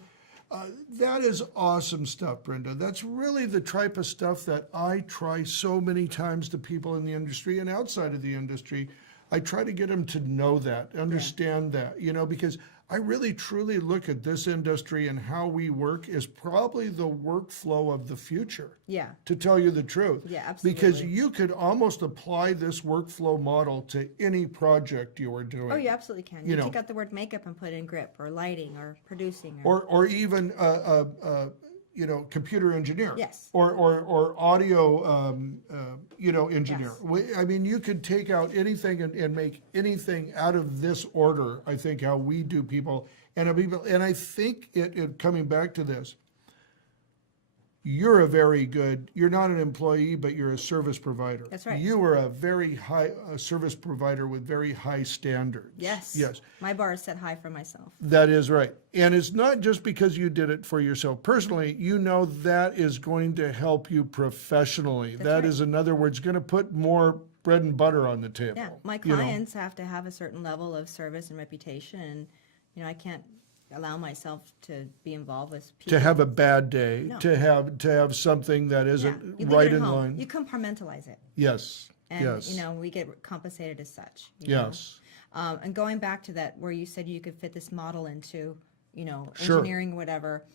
That is awesome stuff, Brenda. That's really the type of stuff that I try so many times to people in the industry and outside of the industry. I try to get them to know that, understand that, because I really truly look at this industry and how we work is probably the workflow of the future. Yeah. To tell you the truth. Yeah, absolutely. Because you could almost apply this workflow model to any project you are doing. Oh, you absolutely can. You take out the word makeup and put in grip or lighting or producing. Or even computer engineer. Yes. Or audio engineer. Yes. You could take out anything and make anything out of this order. I think how we do people and I think it coming back to this. You're you're not an employee, but you're a service provider. That's right. You are a very high service provider with very high standards. Yes. Yes. My bar is set high for myself. That is right. And it's not just because you did it for yourself personally, that is going to help you professionally. That's right. Is, in other words, going to put more bread and butter on the table. Yeah. My clients have to have a certain level of service and reputation, and I can't allow myself to be involved with people. To have a bad day, No. to have something that isn't You leave right it at in home. line. You compartmentalize it. Yes. And, yes. we get compensated as such. you know. Yes. And going back to that, where you said you could fit this model into, Sure. engineering or whatever.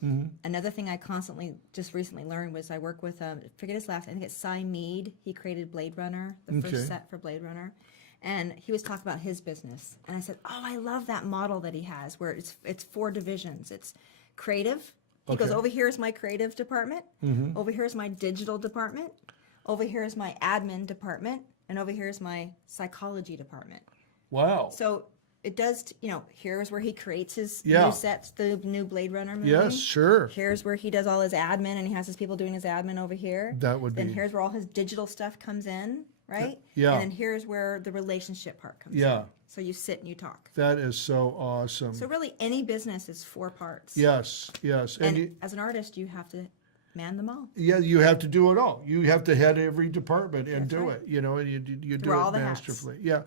Another thing I just recently learned was I work with, forget his last, I think it's Cy Mead. He created Blade Runner, the first set for Blade Runner. And he was talking about his business. And I said, oh, I love that model that he has where it's 4 divisions. It's creative. He goes, over here is my creative department. Over here is my digital department. Over here is my admin department. And over here is my psychology department. Wow. So it does, here's where he creates his Yeah. new sets, the new Blade Runner movie. Yes, sure. Here's where he does all his admin and he has his people doing his admin over here. That would Then be- here's where all his digital stuff comes in, right? Yeah. And then here's where the relationship part comes in. Yeah. So you sit and you talk. That is so awesome. So really any business is 4 parts. Yes. And as an artist, you have to man them all. You have to do it all. You have to head every department and That's do right. it, and you do Wear it all the hats. masterfully. Yeah.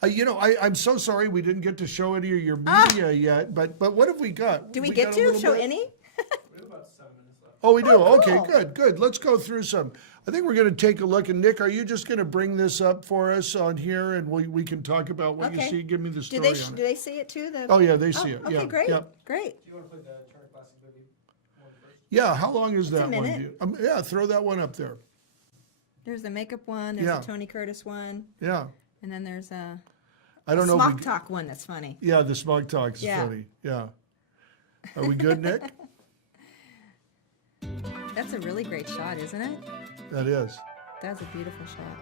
I'm so sorry we didn't get to show any of your media yet, but what have we got? Do we got get a to little show bit? any? We have about 7 minutes left. Oh, we do? Oh, Okay, cool. good. Let's go through some. I think we're going to take a look. And Nick, are you just going to bring this up for us on here and we can talk about what you Okay. see? Give me the Do story they, on do it. they see it too? Oh, yeah, they see it. Okay, Yeah, great, yeah. great. Do you want to play the Turner Classic movie one first? Yeah, how long is a that one? minute. Yeah, throw that one up there. There's the makeup one, there's Yeah. the Tony Curtis one, Yeah. and then there's a I don't know. if smock we- talk one that's funny. Yeah, the smog talk's Yeah. funny. Yeah. Are we good, Nick? That's a really great shot, isn't it? That is. That's a beautiful shot.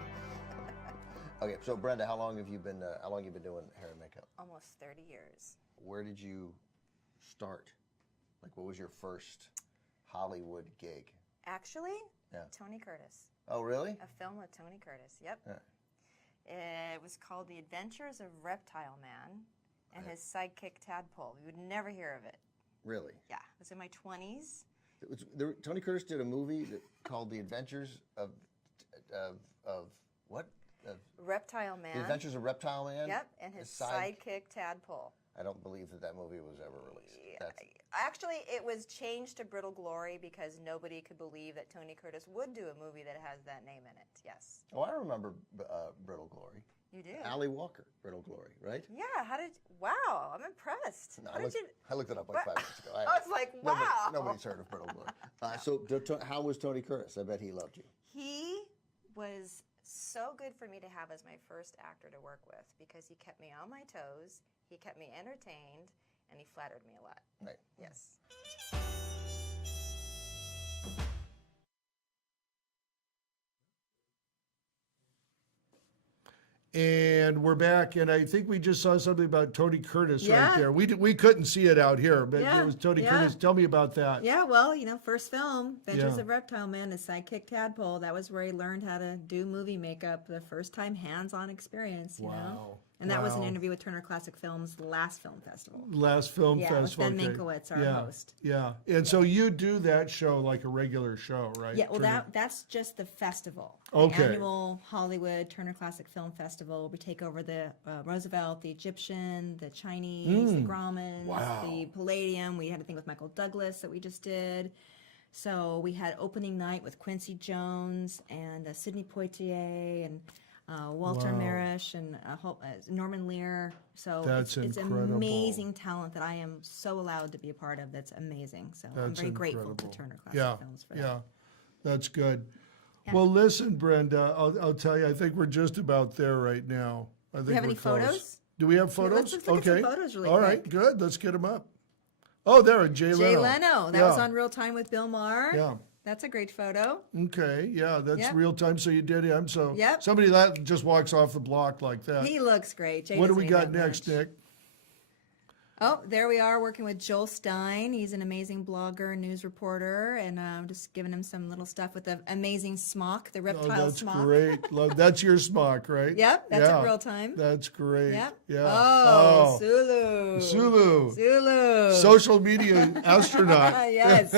Okay, so Brenda, how long you been doing hair and makeup? Almost 30 years. Where did you start? Like, what was your first Hollywood gig? Actually, Yeah. Tony Curtis. Oh, really? A film with Tony Curtis, yep. Yeah. It was called The Adventures of Reptile Man and his sidekick Tadpole. You would never hear of it. Really? Yeah, it was in my 20s. Tony Curtis did a movie called The Adventures of what? Reptile Man. The Adventures of Reptile Man. Yep, and his sidekick Tadpole. I don't believe that movie was ever released. Actually, it was changed to Brittle Glory because nobody could believe that Tony Curtis would do a movie that has that name in it. Yes. Oh, I remember Brittle Glory. You do? Ali Walker, Brittle Glory, right? Yeah, wow, I'm impressed. No, How did you... I looked it up like 5 minutes ago. I was like, wow. Nobody's heard of Brittle Glory. How was Tony Curtis? I bet he loved you. He was so good for me to have as my first actor to work with because he kept me on my toes, he kept me entertained, and he flattered me a lot. Right. Yes. And we're back, and I think we just saw something about Tony Curtis Yeah. right there. We couldn't see it out here, but Yeah, it was Tony yeah. Curtis. Tell me about that. Yeah, well, first film, Adventures Yeah. of Reptile Man, his sidekick Tadpole. That was where he learned how to do movie makeup, the first time hands-on experience, you know? And that was an Wow. interview with Turner Classic Film's last film festival. Last film Yeah, with festival. Ben okay. Mankiewicz, our yeah. host. Yeah, and so you do that show like a regular show, right? Yeah, well, Turner- that's just the festival. Okay. The annual Hollywood Turner Classic Film Festival. We take over the Roosevelt, the Egyptian, the Chinese, the Grauman's, Wow. the Palladium. We had a thing with Michael Douglas that we just did. So we had opening night with Quincy Jones and Sidney Poitier and Walter Wow. Marish and Norman Lear. So That's it's incredible. amazing talent that I am so allowed to be a part of. That's amazing. So I'm That's very grateful to incredible. Turner Classic Yeah, Films for that. yeah, that's good. Well, listen, Brenda, I'll tell you, I think we're just about there right now. I think have we're any close. photos? Do we have Yeah, photos? let's look at some photos really All right, quick. good. Let's get them up. Oh, there, Jay Leno. Jay Leno. That Yeah. was on Real Time with Bill Maher. Yeah. That's a great photo. Okay, yeah, that's Yep. real time. So you did him. So Yep. somebody that just walks off the block like that. He looks great. Jay What do doesn't we need got that next, much. Nick? Oh, there we are working with Joel Stein. He's an amazing blogger, news reporter, and just giving him some little stuff with the amazing smock, the Oh, reptile that's smock. great. That's your smock, right? Yep, that's yeah. at Real Time. That's great. Yep. Yeah. Oh, Sulu. Sulu. Sulu. Social media astronaut. Yes.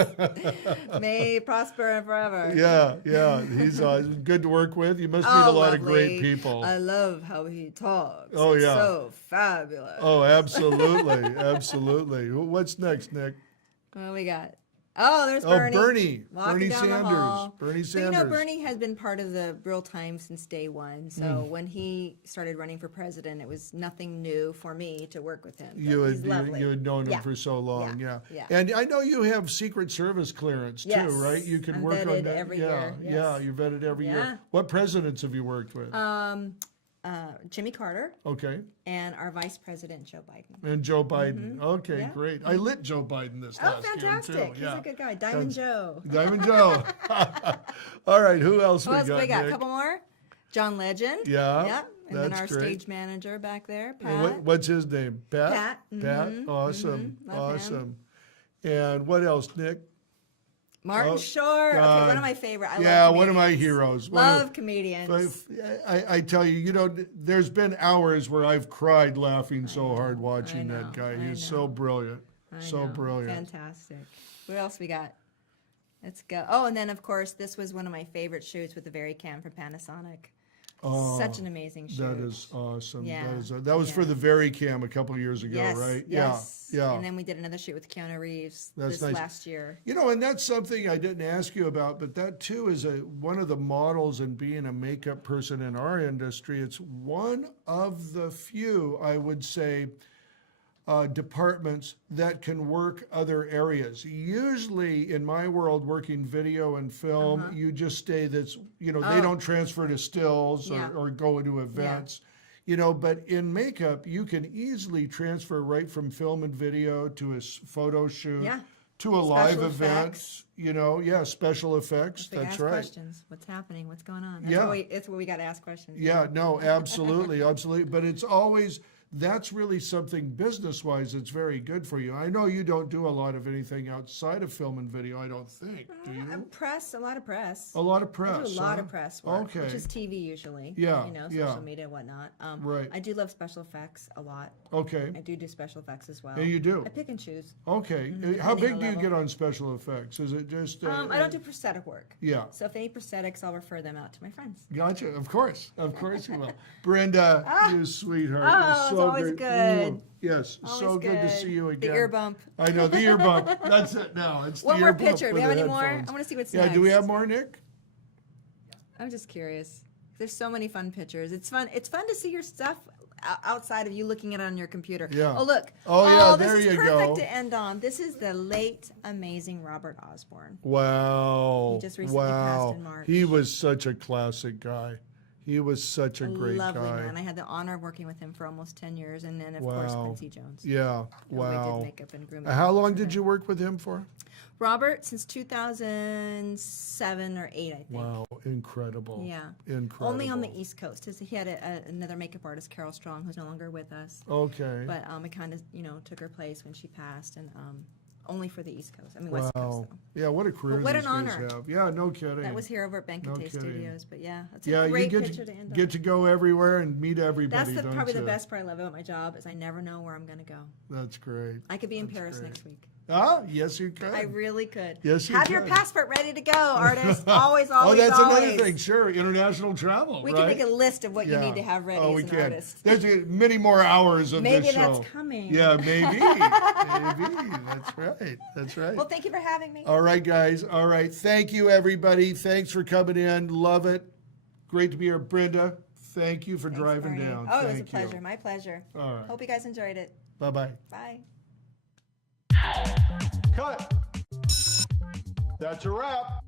May he prosper and forever. Yeah. He's good to work with. You must meet a lot of great lovely. people. I love how he talks. Oh, It's yeah. so fabulous. Oh, absolutely. Absolutely. What's next, Nick? What do we got? Oh, there's Oh, Burnie. Bernie. Walking Bernie down the Sanders. hall. Bernie So, Sanders. Bernie has been part of the Real Time since day one. So when he started running for president, it was nothing new for me to work with him. But You he's had lovely. known him Yeah. for so long, yeah. Yeah. And I know you have Secret Service clearance too, Yes. right? You can I'm work on vetted that. every yeah, year, yeah, yes. you're vetted every Yeah. year. What presidents have you worked with? Jimmy Carter Okay. and our Vice President, Joe Biden. And Joe Biden. Okay, Mm-hmm. Yeah. great. I lit Joe Biden this Oh, last fantastic. year too. He's Yeah. a good guy. Diamond Joe. Diamond Joe. All right, who else Who we else got? we got? A Nick? couple more? John Legend. Yeah, Yep. And then that's our great. stage manager back there, And Pat. what's his name? Pat? Pat, Pat? mhm, Awesome. love him. Awesome. And what else, Nick? Martin Oh, Short. Okay, God. one of my favorite. I Yeah, love one of my comedians. heroes. Love comedians. I tell you, there's been hours where I've cried laughing so hard watching that guy. I He's so know. brilliant. I So know. brilliant. Fantastic. What else we got? Let's go. Oh, and then of course this was one of my favorite shoots with the Very Cam for Panasonic. Such an amazing shoot. That is awesome. Yeah. That was for the Very Cam a couple of years ago, Yes, right? yes. Yeah. And then we did another shoot with Keanu Reeves That's this nice. last year. You know, and that's something I didn't ask you about, but that too is one of the models in being a makeup person in our industry. It's one of the few, I would say, departments that can work other areas. Usually in my world, working video and film, you just stay they don't transfer to stills Yeah. or go into events. You know, but in makeup, you can easily transfer right from film and video to a photo shoot, Yeah. to a live Special event. effects. You know, special effects. We That's ask right. questions. What's happening? What's going on? That's Yeah. what we got to ask questions. Yeah, no, absolutely, absolutely. But it's always, that's really something business-wise that's very good for you. I know you don't do a lot of anything outside of film and video, I don't think, do you? Press, a lot of press. A lot of press. I do a lot huh? of press work, Okay. which is TV usually. Yeah, You know, yeah. social media and whatnot. Right. I do love special effects a lot. Okay. I do special effects as well. Yeah, you do. I pick and choose. Okay. Mm-hmm. How Depending big on do you level. get on special effects? Is it just? I don't do prosthetic work. Yeah. So if they need prosthetics, I'll refer them out to my friends. Gotcha. Of course you will. Brenda, you sweetheart. Oh, You're it's so always great. good. Ooh, yes, so Always good to see you The again. ear bump. I know the ear bump. That's it now. It's One the more ear bump picture. Do for we have the any more? headphones. I want to see what's Yeah. next. Do we have more, Nick? I'm just curious. There's so many fun pictures. It's fun. It's fun to see your stuff outside of you looking at it on your computer. Yeah. Oh, look. Oh, yeah, this there is you perfect go. to end on. This is the late, amazing Robert Osborne. Wow. He just recently passed in March. He was such a classic guy. He was such a great Lovely guy. man. I had the honor of working with him for almost 10 years, and then of course Wow. Quincy Jones. Yeah. We Wow. did makeup and grooming. How long for did him. you work with him for? Robert since 2007 or 8, I think. Wow. Incredible. Yeah. Incredible. Only on the East Coast. He had another makeup artist, Carol Strong, who's no longer with us. Okay. But it kind of, took her place when she passed, and only for the East Coast. I mean, West Coast, Wow. though. Yeah, what a career But what these an guys honor. have. Yeah, no kidding. That was here over at Bankate No kidding. Studios. But yeah, that's Yeah, a you great get picture to end on. get to go everywhere and meet everybody. That's don't probably the you? best part I love about my job is I never know where I'm going to go. That's great. I could be in Paris next week. Ah, yes, you could. I really could. Yes, you Have your could. passport ready to go, artist. Always, Oh, always, that's always. another thing. Sure, international travel. We right? can make a list of what you Yeah. need to have ready Oh, as we an can. artist. There's many more hours of Maybe this show. that's coming. Yeah, maybe. Maybe. That's right. That's right. Well, thank you for having me. All right, guys. All right. Thank you, everybody. Thanks for coming in. Love it. Great to be here. Brenda, thank you for Thanks, driving Barney. down. Oh, it was a Thank you. pleasure. My pleasure. All right. Hope you guys enjoyed it. Bye-bye. Bye. Cut. That's a wrap.